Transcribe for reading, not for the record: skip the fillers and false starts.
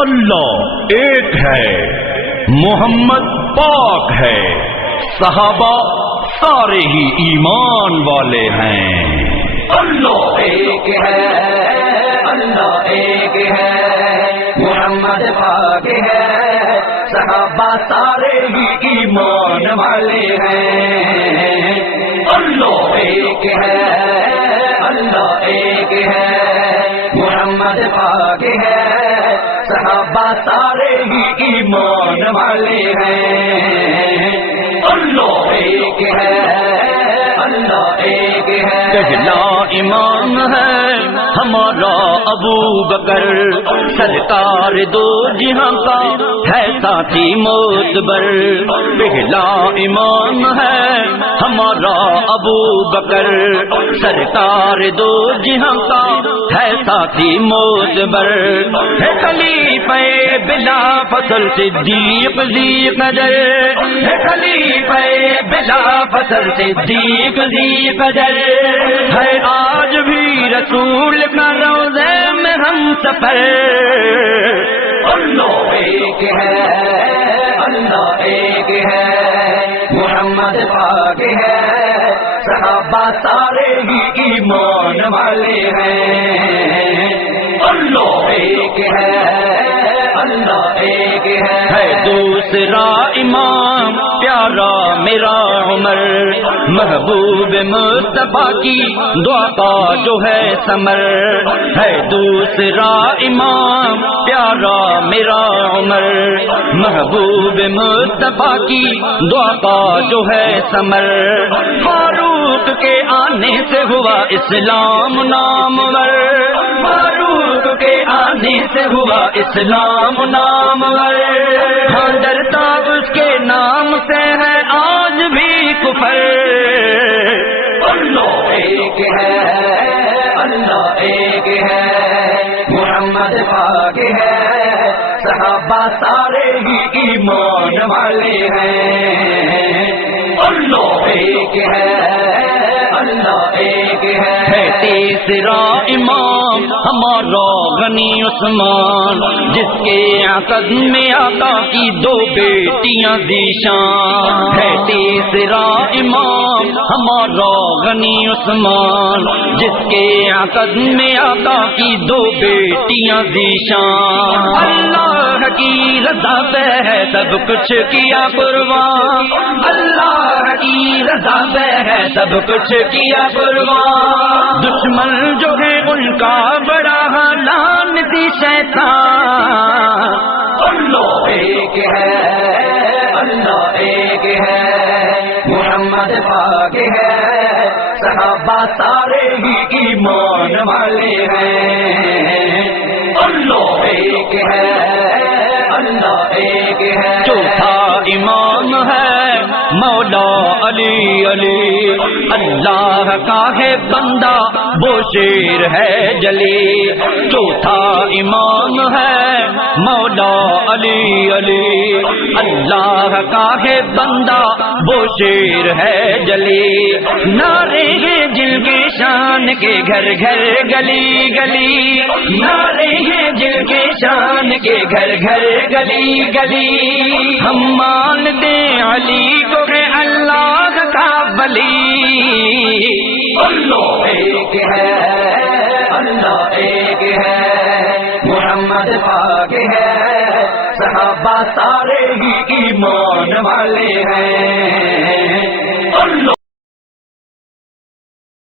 اللہ ایک ہے، محمد پاک ہے، صحابہ سارے ہی ایمان والے ہیں۔ اللہ ایک ہے، اللہ ایک ہے، محمد پاک ہے، صحابہ سارے ہی ایمان والے ہیں۔ اللہ ایک ہے، اللہ ایک ہے، محمد پاک ہے، صحابہ سارے ہی ایمان والے ہیں۔ اللہ ایک ہے، اللہ ایک ہے۔ پہلا امام ہے ہمارا ابو بکر، سرکار دو جہاں کا ہے ساتھی معتبر۔ پہلا امام ہے ہمارا ابو بکر، سرکار دو جہاں کا ہے ساتھی معتبر۔ ہے خلیفہ بلا فصل صدیق ذی قدر، ہے خلیفہ بلا فصل صدیق ذی قدر۔ ہے آج بھی رسول کا روضے میں ہم سفر۔ اللہ ایک ہے، اللہ ایک ہے، محمد پاک ہے، صحابہ سارے ہی ایمان والے ہیں۔ اللہ ایک ہے، اللہ ایک ہے۔ دوسرا امام پیارا میرا عمر، محبوب مصطفیٰ کی دعا کا جو ہے ثمر۔ ہے دوسرا امام پیارا میرا عمر، محبوب مصطفیٰ کی دعا کا جو ہے ثمر۔ فاروق کے آنے سے ہوا اسلام نامور، فاروق کے آنے سے ہوا اسلام نامور۔ ہاں ڈرتا اس کے نام سے ہے آج بھی کفر۔ اللہ ایک ہے، اللہ ایک ہے، محمد پاک ہے، صحابہ سارے ہی ایمان والے ہیں۔ اللہ ایک ہے، اللہ ایک ہے۔ تیسرا امام ہمارا غنی عثمان، جس کے عقد میں آقا کی دو بیٹیاں ذیشان۔ ہے تیسرا امام ہمارا غنی عثمان، جس کے عقد میں آقا کی دو بیٹیاں ذیشان۔ اللہ کی رضا پہ ہے سب کچھ کیا قربان، اللہ کی رضا پہ ہے سب کچھ کیا قربان۔ دشمن جو ہے ان کا بڑا لعنتی شیطان۔ اللہ ایک ہے، اللہ ایک ہے، محمد پاک ہے، صحابہ سارے ہی ایمان والے ہیں۔ اللہ ایک ہے، اللہ ایک ہے۔ چوتھا امام ہے مولا علی علی، اللہ کا ہے بندہ وہ شیر ہے جلی۔ چوتھا امام ہے مولا علی علی، اللہ کا ہے بندہ وہ شیر ہے جلی۔ نعرے ہیں جن کے شان کے گھر گھر گلی گلی، نعرے ہیں جن کے شان کے گھر گھر گلی گلی۔ ہم مانتے علی کو ہے اللہ کا ولی۔ اللہ ایک ہے، اللہ ایک ہے، محمد پاک ہے، صحابہ سارے ہی ایمان والے ہیں۔